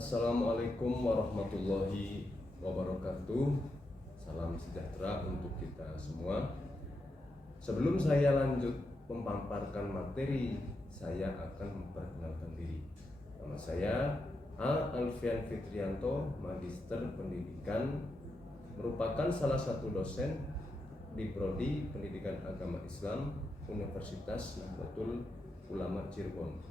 Assalamualaikum warahmatullahi wabarakatuh. Salam sejahtera untuk kita semua. Sebelum saya lanjut memaparkan materi, saya akan memperkenalkan diri. Nama saya A. Alfian Fitrianto, Magister Pendidikan, merupakan salah satu dosen di Prodi Pendidikan Agama Islam Universitas Nahdlatul Ulama Cirebon.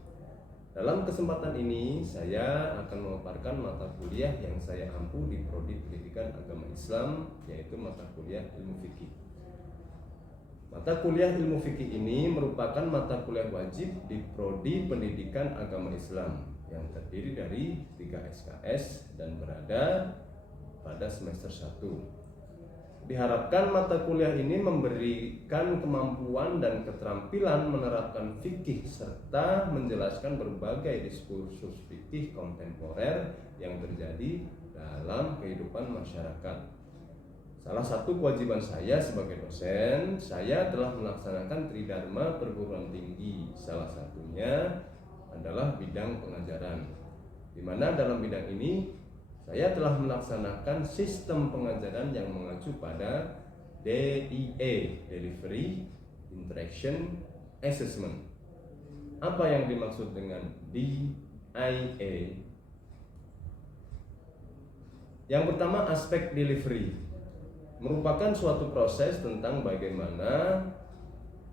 Dalam kesempatan ini, saya akan memaparkan mata kuliah yang saya ampu di Prodi Pendidikan Agama Islam, yaitu mata kuliah Ilmu Fikih. Mata kuliah Ilmu Fikih ini merupakan mata kuliah wajib di Prodi Pendidikan Agama Islam yang terdiri dari 3 SKS dan berada pada semester 1. Diharapkan mata kuliah ini memberikan kemampuan dan keterampilan menerapkan fikih serta menjelaskan berbagai diskursus fikih kontemporer yang terjadi dalam kehidupan masyarakat. Salah satu kewajiban saya sebagai dosen, saya telah melaksanakan tridharma perguruan tinggi. Salah satunya adalah bidang pengajaran, di mana dalam bidang ini saya telah melaksanakan sistem pengajaran yang mengacu pada DIA, Delivery, Interaction, Assessment. Apa yang dimaksud dengan DIA? Yang pertama, aspek delivery merupakan suatu proses tentang bagaimana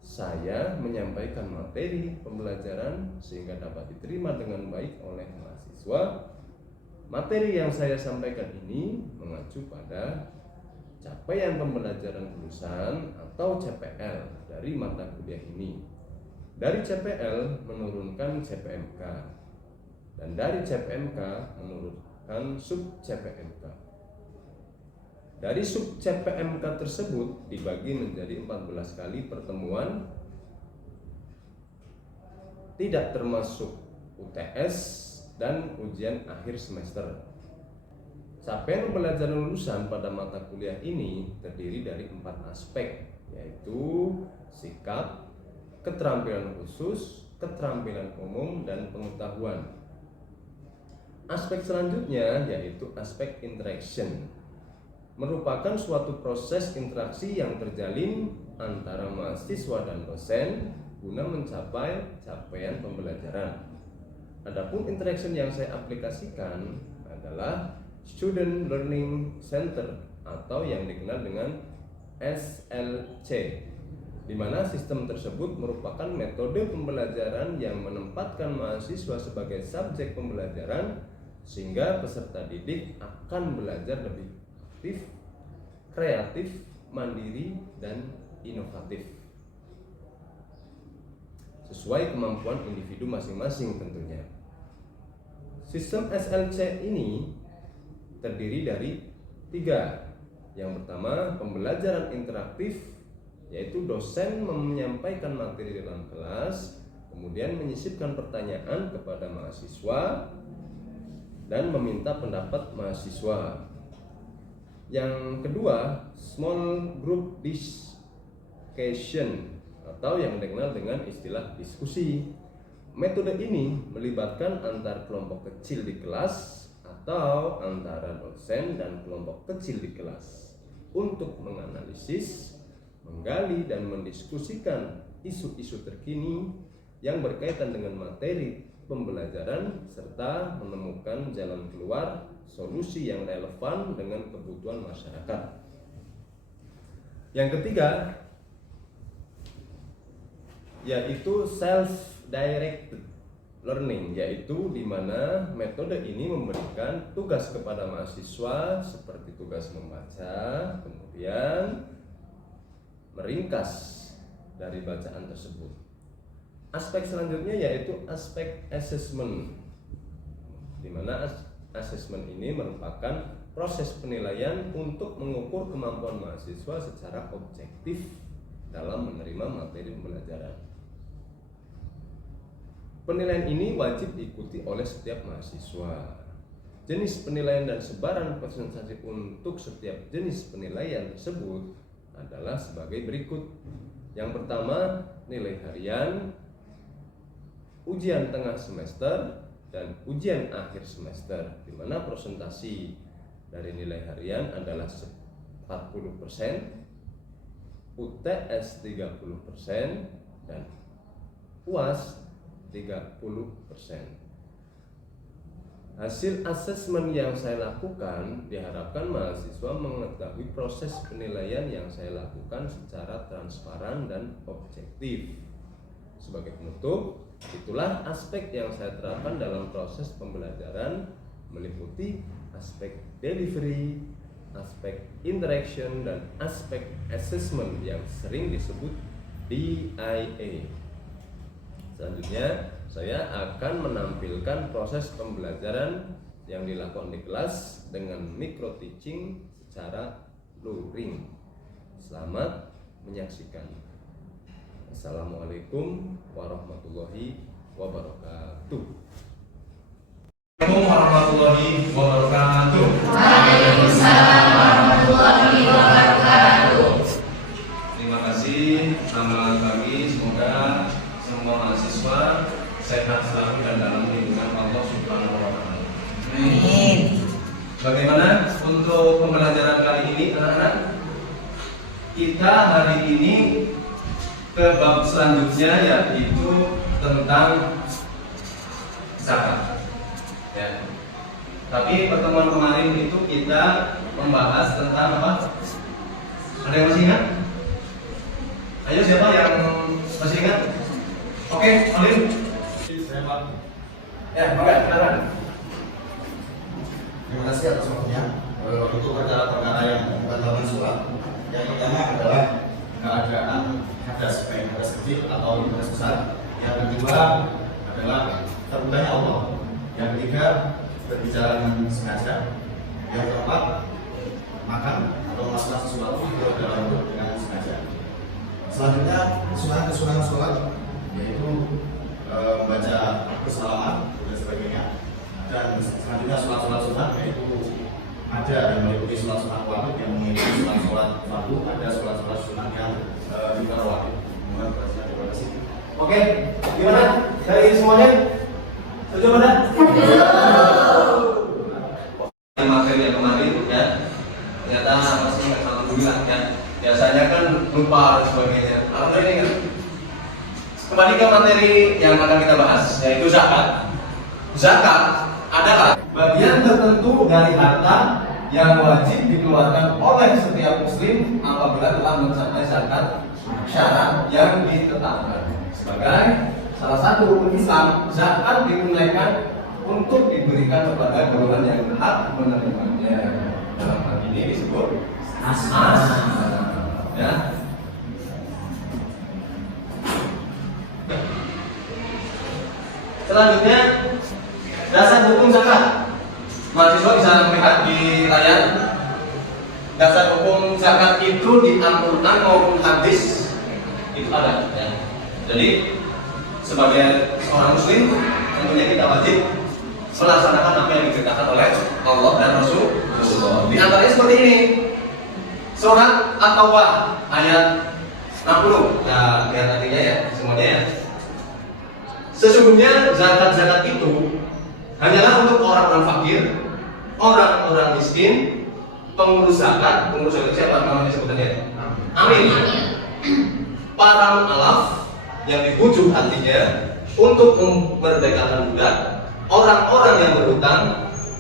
saya menyampaikan materi pembelajaran sehingga dapat diterima dengan baik oleh mahasiswa. Materi yang saya sampaikan ini mengacu pada capaian pembelajaran lulusan atau CPL dari mata kuliah ini. Dari CPL menurunkan CPMK, dan dari CPMK menurunkan sub CPMK. Dari sub CPMK tersebut dibagi menjadi 14 kali pertemuan, tidak termasuk UTS dan ujian akhir semester. Capaian pembelajaran lulusan pada mata kuliah ini terdiri dari 4 aspek, yaitu sikap, keterampilan khusus, keterampilan umum, dan pengetahuan. Aspek selanjutnya yaitu aspek interaction, merupakan suatu proses interaksi yang terjalin antara mahasiswa dan dosen guna mencapai capaian pembelajaran. Adapun interaction yang saya aplikasikan adalah Student Learning Center atau yang dikenal dengan SLC, di mana sistem tersebut merupakan metode pembelajaran yang menempatkan mahasiswa sebagai subjek pembelajaran sehingga peserta didik akan belajar lebih aktif, kreatif, mandiri, dan inovatif sesuai kemampuan individu masing-masing tentunya. Sistem SLC ini terdiri dari 3. Yang pertama, pembelajaran interaktif, yaitu dosen menyampaikan materi dalam kelas, kemudian menyisipkan pertanyaan kepada mahasiswa dan meminta pendapat mahasiswa. Yang kedua, small group discussion atau yang dikenal dengan istilah diskusi. Metode ini melibatkan antar kelompok kecil di kelas atau antara dosen dan kelompok kecil di kelas untuk menganalisis, menggali, dan mendiskusikan isu-isu terkini yang berkaitan dengan materi pembelajaran serta menemukan jalan keluar solusi yang relevan dengan kebutuhan masyarakat. Yang ketiga yaitu self-directed learning, yaitu di mana metode ini memberikan tugas kepada mahasiswa seperti tugas membaca, kemudian meringkas dari bacaan tersebut. Aspek selanjutnya yaitu aspek assessment, di mana assessment ini merupakan proses penilaian untuk mengukur kemampuan mahasiswa secara objektif dalam menerima materi pembelajaran. Penilaian ini wajib diikuti oleh setiap mahasiswa. Jenis penilaian dan sebaran presentasi untuk setiap jenis penilaian tersebut adalah sebagai berikut. Yang pertama, nilai harian, ujian tengah semester, dan ujian akhir semester, di mana presentasi dari nilai harian adalah 40%, UTS 30%, dan UAS 30%. Hasil asesmen yang saya lakukan diharapkan mahasiswa mengetahui proses penilaian yang saya lakukan secara transparan dan objektif. Sebagai penutup, itulah aspek yang saya terapkan dalam proses pembelajaran, meliputi aspek delivery, aspek interaction, dan aspek assessment yang sering disebut DIA. Selanjutnya, saya akan menampilkan proses pembelajaran yang dilakukan di kelas dengan micro teaching secara luring. Selamat menyaksikan. Assalamualaikum warahmatullahi wabarakatuh. Assalamualaikum warahmatullahi wabarakatuh. Waalaikumsalam warahmatullahi wabarakatuh. Terima kasih. Selamat pagi. Semoga semua mahasiswa sehat selalu dan dalam lindungan Allah Subhanahu wa Ta'ala. Amin. Bagaimana untuk pembelajaran kali ini, anak-anak? Kita hari ini ke bab selanjutnya, yaitu tentang zakat. Ya. Tapi pertemuan kemarin itu kita membahas tentang apa? Ada yang masih ingat? Ayo, siapa yang masih ingat? Oke, Alin. Ya, mangga, silakan. Terima kasih atas waktunya. Untuk perkara-perkara yang berkaitan surat, yang pertama adalah keadaan hadas, baik hadas kecil atau hadas besar. Yang kedua adalah terbukanya Allah. Yang ketiga, berbicara dengan sengaja. Yang keempat, makan atau melakukan sesuatu itu dalam bentuk dengan sengaja. Selanjutnya, kesunahan sholat, yaitu membaca bersalaman dan sebagainya. Dan selanjutnya sholat sunat, yaitu ada yang meliputi sholat sunat wajib, yang mengikuti sholat fardu, ada sholat sunat yang juga rawatib. Terima kasih. Oke, gimana dari semuanya? Setuju pada? Materi yang kemarin ya, ternyata masih nggak alhamdulillah ya. Biasanya kan lupa dan sebagainya. Alhamdulillah ini kan. Kembali ke materi yang akan kita bahas, yaitu zakat. Zakat adalah bagian tertentu dari harta yang wajib dikeluarkan oleh setiap muslim apabila telah mencapai zakat syarat yang ditetapkan. Sebagai salah satu rukun Islam, zakat ditunaikan untuk diberikan kepada golongan yang berhak menerimanya. Dalam hal ini disebut asas. Ya. Selanjutnya, dasar hukum zakat. Mahasiswa bisa melihat di layar. Dasar hukum zakat itu di Al-Quran maupun hadis itu ada. Ya. Jadi sebagai seorang muslim tentunya kita wajib melaksanakan apa yang diceritakan oleh Allah dan Rasulullah. Di antaranya seperti ini. Surat At-Taubah ayat 60. Nah, lihat artinya ya, semuanya ya. Sesungguhnya zakat-zakat itu hanyalah untuk orang-orang fakir, orang-orang miskin, pengurus zakat siapa namanya sebutannya? Amin. Para mu'alaf yang dibujuk hatinya untuk memerdekakan budak, orang-orang yang berhutang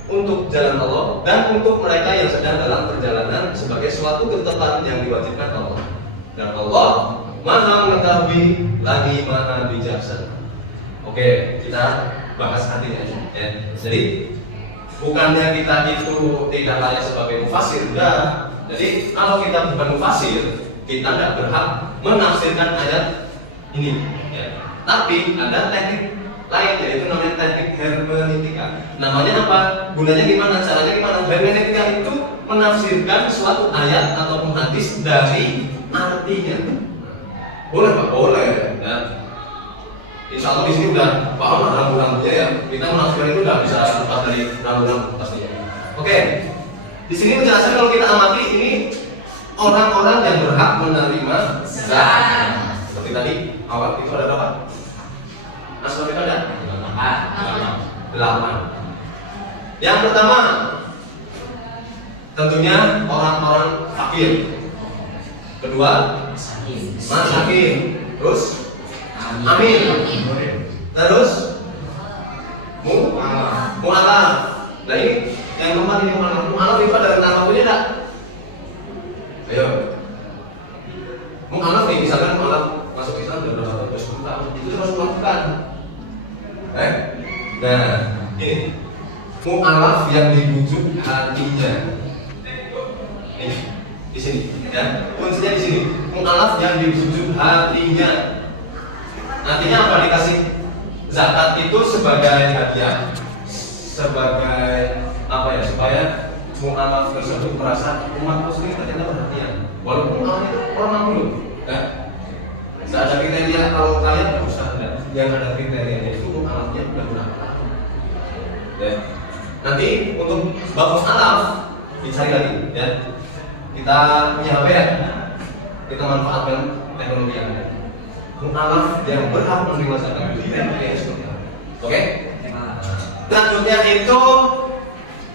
untuk jalan Allah, dan untuk mereka yang sedang dalam perjalanan sebagai suatu ketetapan yang diwajibkan Allah. Dan Allah Maha mengetahui lagi Maha bijaksana. Oke, kita bahas artinya ya. Jadi bukannya kita itu tidak layak sebagai mufasir, enggak. Jadi kalau kita bukan mufasir, kita tidak berhak menafsirkan ayat ini ya. Tapi ada teknik lain, yaitu namanya teknik hermeneutika. Namanya apa? Gunanya gimana? Caranya gimana? Hermeneutika itu menafsirkan suatu ayat ataupun hadis dari artinya. Boleh Pak? Boleh ya. Insya Allah di sini udah paham rambu-rambunya ya. Kita menafsirkan itu udah bisa lepas dari rambu-rambu pastinya. Oke. Di sini menjelaskan kalau kita amati ini orang-orang yang berhak menerima zakat. Seperti tadi awal itu ada berapa? Asal itu ada 8. Yang pertama, tentunya orang-orang fakir. Kedua, masakin. Terus, amin. Terus, mu'alaf. Nah ini yang keempat ini mu'alaf itu ada nama punya enggak? Ayo. Mu'alaf nih, misalkan mu'alaf masuk Islam sudah berapa tahun? 10 tahun. Itu termasuk bukan? Nah, ini mu'alaf yang dibujuk hatinya. Nih, di sini, ya. Kuncinya di sini. Mu'alaf yang dibujuk hatinya. Artinya apa? Dikasih zakat itu sebagai hadiah, sebagai apa ya? Supaya mu'alaf tersebut merasa umat muslim ternyata perhatian. Walaupun mu'alaf itu orang makhluk, ya. Tidak ada kriteria kalau kalian nggak usah ada. Yang ada kriterianya itu mu'alafnya sudah berapa tahun. Ya. Nanti untuk bab mu'alaf dicari lagi, ya. Kita punya HP ya. Kita manfaatkan teknologi yang ada. Mu'alaf yang berhak menerima zakat itu oke? Selanjutnya itu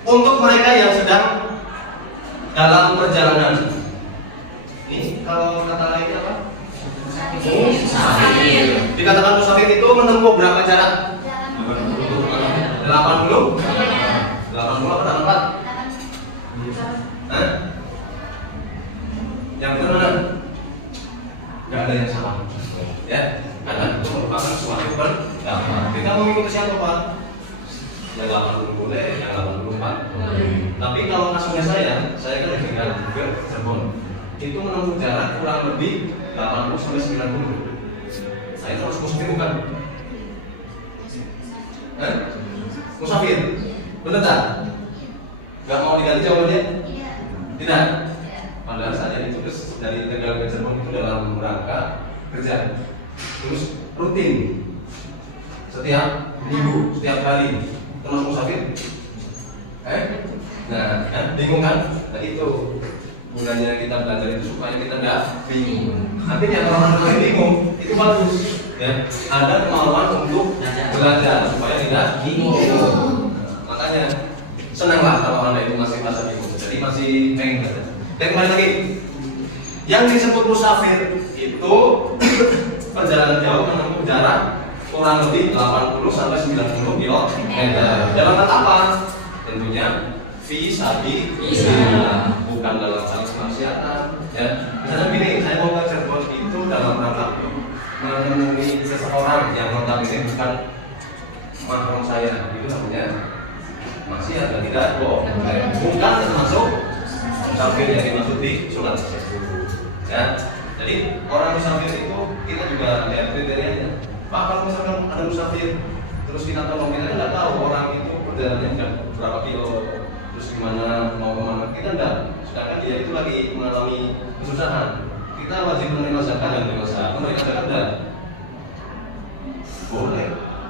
untuk mereka yang sedang dalam perjalanan. Ini kalau kata lainnya apa? Musafir. Dikatakan musafir itu menempuh berapa jarak? 80? 80 apa 84? Yang benar mana? Gak ada yang salah. Ya, karena itu merupakan suatu pendapat. Kita mau mengikuti siapa Pak? Yang 80 boleh, yang 84 boleh. Tapi kalau kasusnya saya kan dengan juga Cirebon. Itu menempuh jarak kurang lebih 80 sampai 90. Saya terus musafir bukan? Musafir, benar tak? Gak mau diganti jawabannya? Tidak. Padahal saya itu dari Tegal ke Cirebon itu dalam rangka kerja. Terus rutin setiap minggu, setiap hari termasuk musafir. Nah, bingung kan? Nah itu gunanya kita belajar itu supaya kita tidak bingung. Artinya kalau orang bingung itu bagus, ya. Ada kemauan untuk belajar supaya tidak bingung. Makanya senanglah kalau anda itu masih merasa bingung. Jadi masih pengen belajar. Dan kembali lagi, yang disebut musafir itu perjalanan jauh menempuh jarak kurang lebih 80 sampai 90 km. Dalam hal apa? Tentunya fi sabilillah, bukan dalam hal kemaksiatan. Ya, misalnya begini, saya mau ke Cirebon itu dalam rangka menemui seseorang yang notabene bukan mahram saya, itu namanya maksiat dan tidak bukan termasuk musafir yang dimaksud di surat tersebut. Ya. Jadi orang musafir itu kita juga lihat kriterianya. Pak, kalau misalkan ada musafir, terus kita tahu nominalnya nggak tahu orang itu perjalanannya udah berapa kilo, terus gimana mau kemana, kita enggak. Sedangkan dia itu lagi mengalami kesusahan, kita wajib menerima zakat dan menerima zakat. Menerima zakat enggak? Boleh.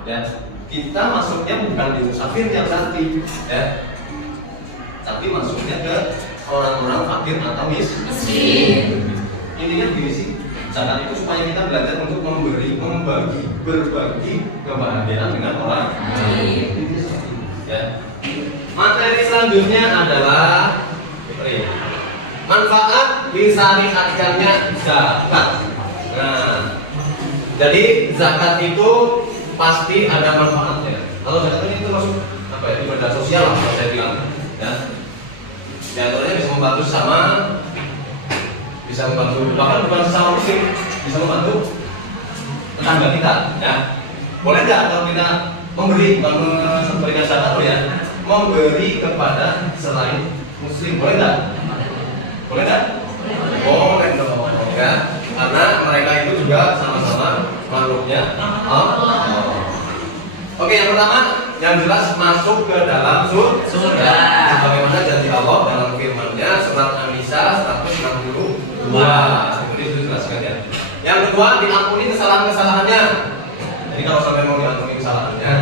Ya, kita masuknya bukan di musafir yang nanti, ya, tapi masuknya ke orang-orang fakir atau miskin. Intinya begini sih, zakat itu supaya kita belajar untuk berbagi kebahagiaan dengan orang lain. Ya. Materi selanjutnya adalah manfaat disyariatkannya zakat. Nah, jadi zakat itu pasti ada manfaatnya. Kalau zakat itu masuk apa ya, ibadah sosial lah kalau saya bilang. Ya. Di antaranya bisa membantu sama, bisa membantu, bahkan bukan sesama muslim, bisa membantu tetangga kita, ya. Boleh nggak kalau kita memberi, bukan memberikan zakat ya, memberi kepada selain muslim, boleh nggak? Boleh nggak? Boleh dong, ya. Karena mereka itu juga sama-sama makhluknya Allah. Oke, yang pertama, yang jelas masuk ke dalam surga. Sebagaimana janji Allah dalam firman-Nya surat An-Nisa 162. Itu dijelaskan ya. Yang kedua, diampuni kesalahan-kesalahannya. Jadi kalau sampai mau diampuni kesalahannya,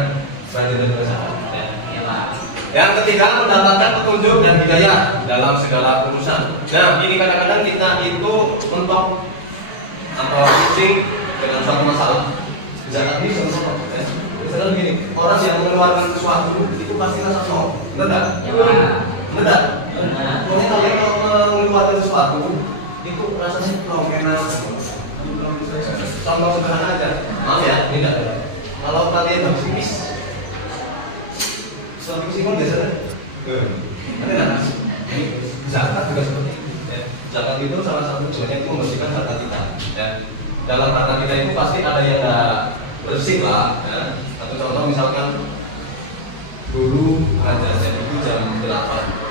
berarti ada kesalahan. Yang ketiga, mendapatkan petunjuk dan hidayah dalam segala urusan. Nah, ini kadang-kadang kita itu mentok atau pusing dengan suatu masalah. Zakat ini sama-sama, ya. Misalnya begini, orang yang mengeluarkan sesuatu itu pasti rasa nol, benar tak? Benar tak? Pokoknya kalian kalau mengeluarkan sesuatu itu rasanya plong enak. Contoh sederhana aja, maaf ya, ini enggak. Kalau kalian habis pipis, setelah pipis itu biasanya ada nggak? Zakat juga seperti itu. Ya. Zakat itu salah satu tujuannya itu membersihkan harta kita. Ya. Dalam harta kita itu pasti ada yang nggak bersih lah. Ya. Atau contoh misalkan dulu ngajarnya itu jam 8,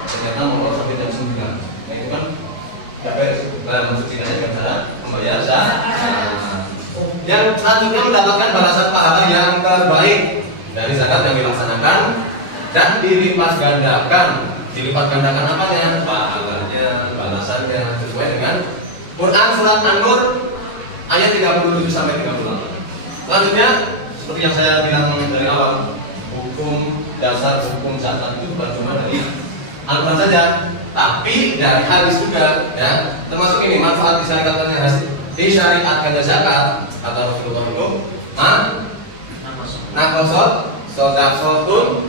ternyata mau sampai jam 9. Nah itu kan nggak beres. Nah maksudnya dengan cara membayar zakat. Yang selanjutnya mendapatkan balasan pahala yang terbaik dari zakat yang dilaksanakan dan dilipat gandakan. Dilipat gandakan apanya? Pahalanya, balasannya sesuai dengan Quran surat An-Nur ayat 37 sampai 38. Selanjutnya seperti yang saya bilang dari awal, hukum dasar hukum zakat itu bukan cuma dari Al-Quran saja, tapi dari hadis juga, ya. Termasuk ini manfaat disyariatkannya zakat kata Rasulullah itu, nakosot sodakotun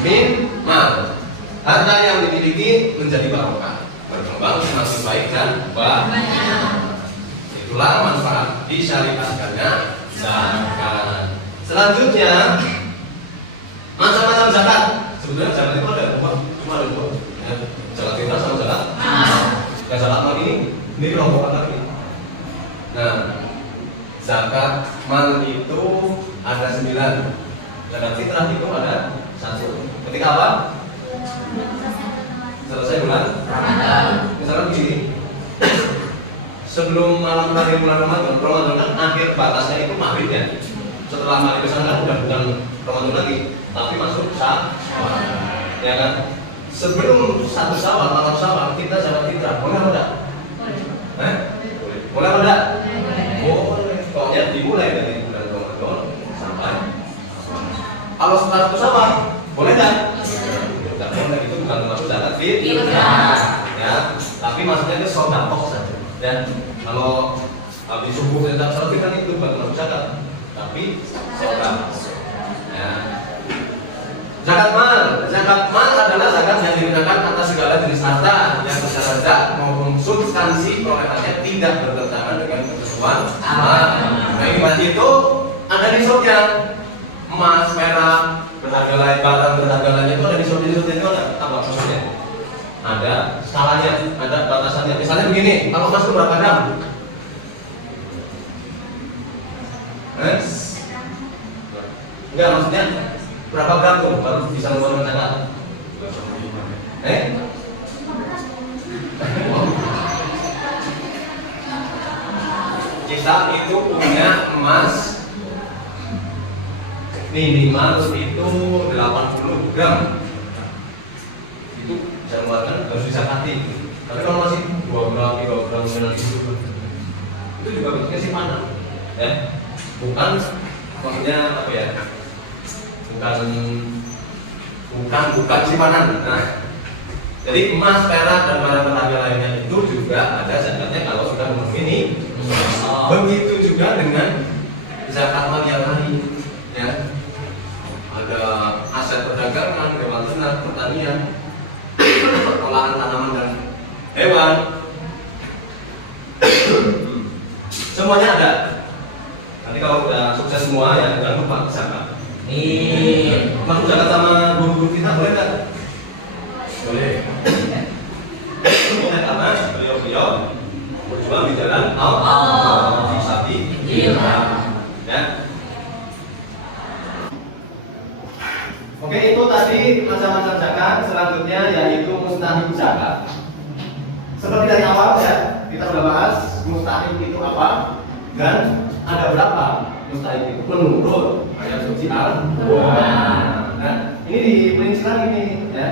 min mal. Harta yang dimiliki menjadi barokah, berkembang semakin baik dan banyak. Itulah manfaat disyariatkannya zakat. Selanjutnya macam-macam zakat. Sebenarnya zakat itu ada dua, cuma ada dua. Ya, zakat fitrah sama zakat. Yang zakat mal ini rombongan lagi. Nah, zakat mal itu ada 9. Zakat fitrah itu ada 1. Ketika apa? Selesai bulan Ramadan. Misalkan begini, sebelum malam terakhir bulan Ramadan kan akhir batasnya itu maghrib ya. Setelah maghrib sana udah bukan Ramadan lagi, tapi masuk Syawal, ya kan? Sebelum 1 Syawal, malam Syawal kita zakat fitrah, boleh apa enggak? Boleh apa enggak? Boleh. Pokoknya dimulai dari bulan Ramadan sampai kalau setelah 1 Syawal, boleh enggak? Tidak boleh, itu bukan termasuk zakat fitrah. Ya, tapi maksudnya itu sedekah saja. Dan kalau habis subuh kita sholat kan itu bukan termasuk zakat, tapi sedekah. Ya. Zakat mal adalah zakat yang digunakan atas segala jenis harta yang secara zat maupun substansi perolehannya tidak bertentangan dengan ketentuan alam. Nah ini berarti itu ada nisabnya, emas, perak, berharga lain, barang berharga lainnya itu ada nisabnya itu ada apa maksudnya? Ada skalanya, ada batasannya. Misalnya begini, kalau emas itu berapa gram? Enggak, maksudnya berapa gram tuh baru bisa mengeluarkan zakat? Kita itu punya emas minimal itu 80 gram. Itu bisa mengeluarkan harus disakati. Tapi kalau masih 2 gram, 3 gram, 9 itu juga bentuknya simpanan. Ya, bukan maksudnya apa ya? Bukan simpanan. Nah, jadi emas, perak dan barang berharga lainnya itu juga ada zakatnya kalau sudah memenuhi ini. Begitu juga dengan zakat mal yang lain, ya. Ada aset perdagangan, hewan ternak, pertanian, olahan tanaman dan hewan. Semuanya ada. Nanti kalau udah sukses semua ya jangan lupa zakat. Masuk zakat sama guru-guru kita boleh nggak? Boleh. Boleh karena beliau berjuang di jalan Allah. Ya. Oke, itu tadi macam-macam zakat. Selanjutnya yaitu mustahib zakat. Seperti dari awal ya kita sudah bahas mustahib itu apa dan ada berapa mustahib itu menurut ayat suci Al-Quran. Nah, ini diperinci lagi nih ya.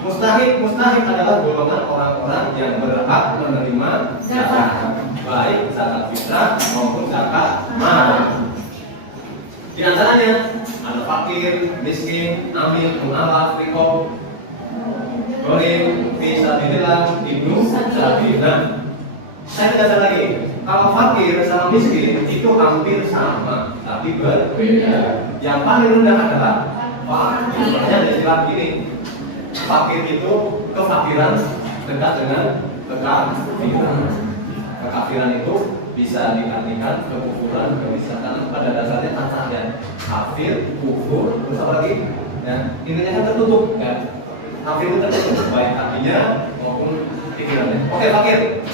Mustahib adalah golongan orang-orang yang berhak menerima zakat, baik zakat fitrah maupun zakat mal. Di antaranya ada fakir, miskin, amil, mu'alaf, riqab, gharim, fi sabilillah, ibnu sabil. Nah, saya tidak lagi. Kalau fakir sama miskin itu hampir sama, tapi berbeda. Yang paling rendah adalah fakir. Sebenarnya ada istilah begini, fakir itu kefakiran dekat dengan kekafiran. Kekafiran itu bisa diartikan kekufuran, kemiskinan. Pada dasarnya antara ya kafir, kufur, terus apa lagi? Ya, intinya kan tertutup kan. Kafir itu tertutup baik hatinya maupun pikirannya. Oke, fakir.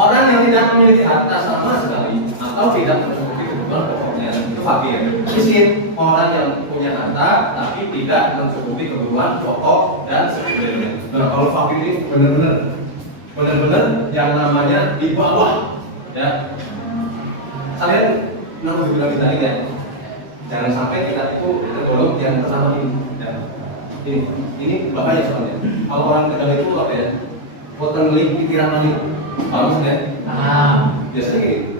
Orang yang tidak memiliki harta sama sekali atau tidak mencukupi kebutuhan pokoknya itu fakir. Miskin, orang yang punya harta tapi tidak mencukupi kebutuhan pokok dan sekelilingnya. Nah, kalau fakir ini benar-benar yang namanya di bawah. Ya, kalian nanti bilang kita ini ya, jangan sampai kita itu tergolong yang pertama ini. Ya. Ini bahaya soalnya. Kalau orang Tegal itu apa ya? Potong link pikiran lagi. Paham ya? Biasanya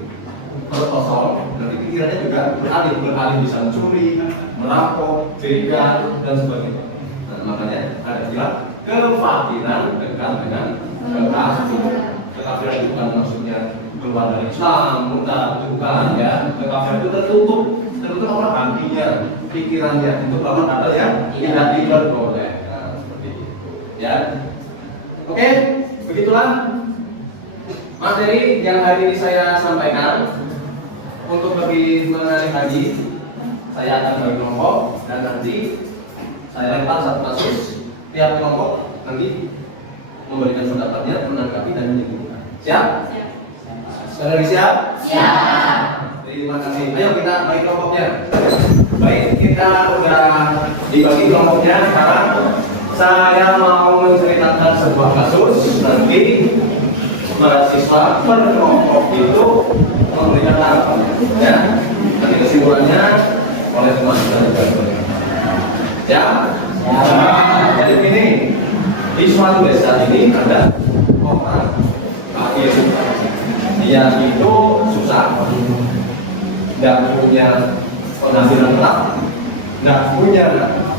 kalau kosong, nanti pikirannya juga beralih bisa mencuri, merampok, begal dan sebagainya. Nah, makanya ada istilah kefakiran dekat dengan kekafiran. Kekafiran itu bukan maksudnya keluar dari Islam, bukan ya. Kekafiran itu tertutup orang hatinya, pikirannya itu kalau ada yang tidak diperbolehkan seperti itu. Ya, oke, begitulah materi yang hari ini saya sampaikan. Untuk lebih menarik lagi, saya akan bagi kelompok dan nanti saya lempar satu kasus. Tiap kelompok nanti memberikan pendapatnya, menanggapi dan menyebutkan. Siap? Sudah siap? Siap. Terima kasih. Ayo kita bagi kelompoknya. Baik, kita sudah dibagi kelompoknya. Sekarang saya mau menceritakan sebuah kasus. Nanti mahasiswa per kelompok itu memberikan tanggapan. Ya, nanti kesimpulannya oleh teman-teman. Ya. Jadi ini di suatu desa ini ada orang kafir. Dia itu susah, tidak punya penghasilan tetap, tidak punya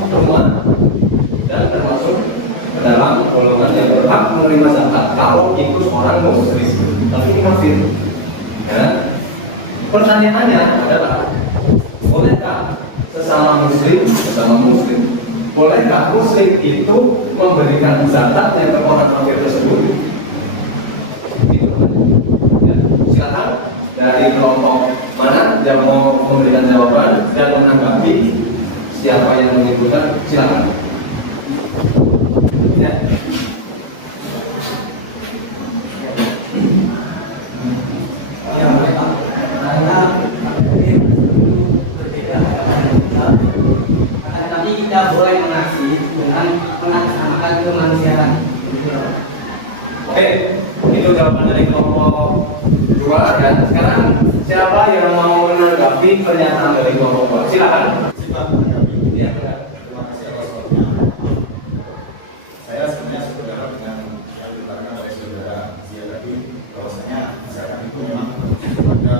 rumah, dan termasuk dalam golongan yang berhak menerima zakat kalau ikut orang muslim, tapi ini kafir. Ya. Pertanyaannya adalah, bolehkah sesama muslim, bolehkah muslim itu memberikan zakatnya ke orang kafir tersebut? Ya. Silakan dari kelompok mana yang mau memberikan jawaban dan menanggapi. Siapa yang menyebutkan, silakan. Ya. Ya, mereka karena ini berbeda karena tadi kita boleh mengasih dengan mengatasnamakan kemanusiaan. Oke, itu jawaban dari kelompok 2 ya. Sekarang siapa yang mau menanggapi pernyataan dari kelompok 2? Silakan. Sifat menanggapi. Ya. Terima kasih atas waktunya. Saya sebenarnya saudara dengan yang dikatakan oleh saudara Zia tadi, bahwasanya masyarakat itu memang pada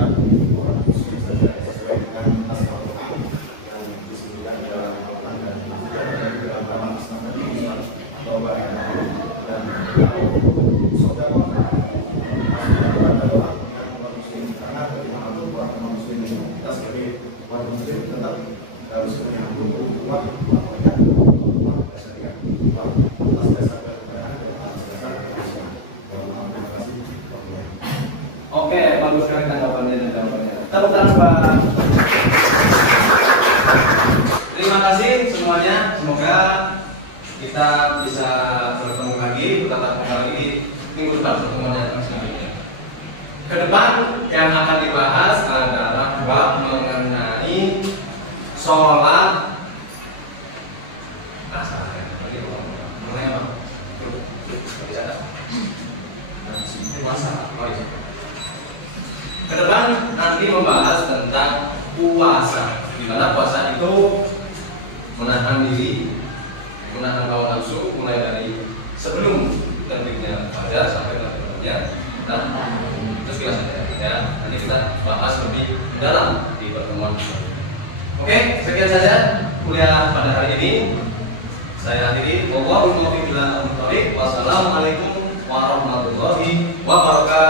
orang muslim saja sesuai dengan asal Quran yang disebutkan dalam Quran dan juga dari dalam agama Islam tadi atau bagaimana. Dan kalau saudara maksudnya kepada orang muslim, karena bagaimanapun orang muslim itu kita sebagai orang muslim tetap harus menyambut umat yang berdasarkan atas dasar kebenaran dan atas dasar kemanusiaan. Terima kasih. Oke, bagus sekali tanggapannya dan jawabannya. Tepuk tangan, Pak. Terima kasih semuanya. Semoga kita bisa bertemu lagi, bertatap muka lagi di minggu depan pertemuannya selanjutnya. Ke depan yang akan dibahas adalah bab mengenai sholat asar. Mengenai apa? Puasa. Ke depan nanti membahas tentang puasa. Di mana puasa itu menahan diri, menahan hawa nafsu mulai dari sebelum terbitnya fajar sampai terbitnya. Nah, itu sekilas saja ya. Nanti kita bahas lebih dalam di pertemuan. Oke, sekian saja kuliah pada hari ini. Saya akhiri. Wassalamualaikum warahmatullahi wabarakatuh.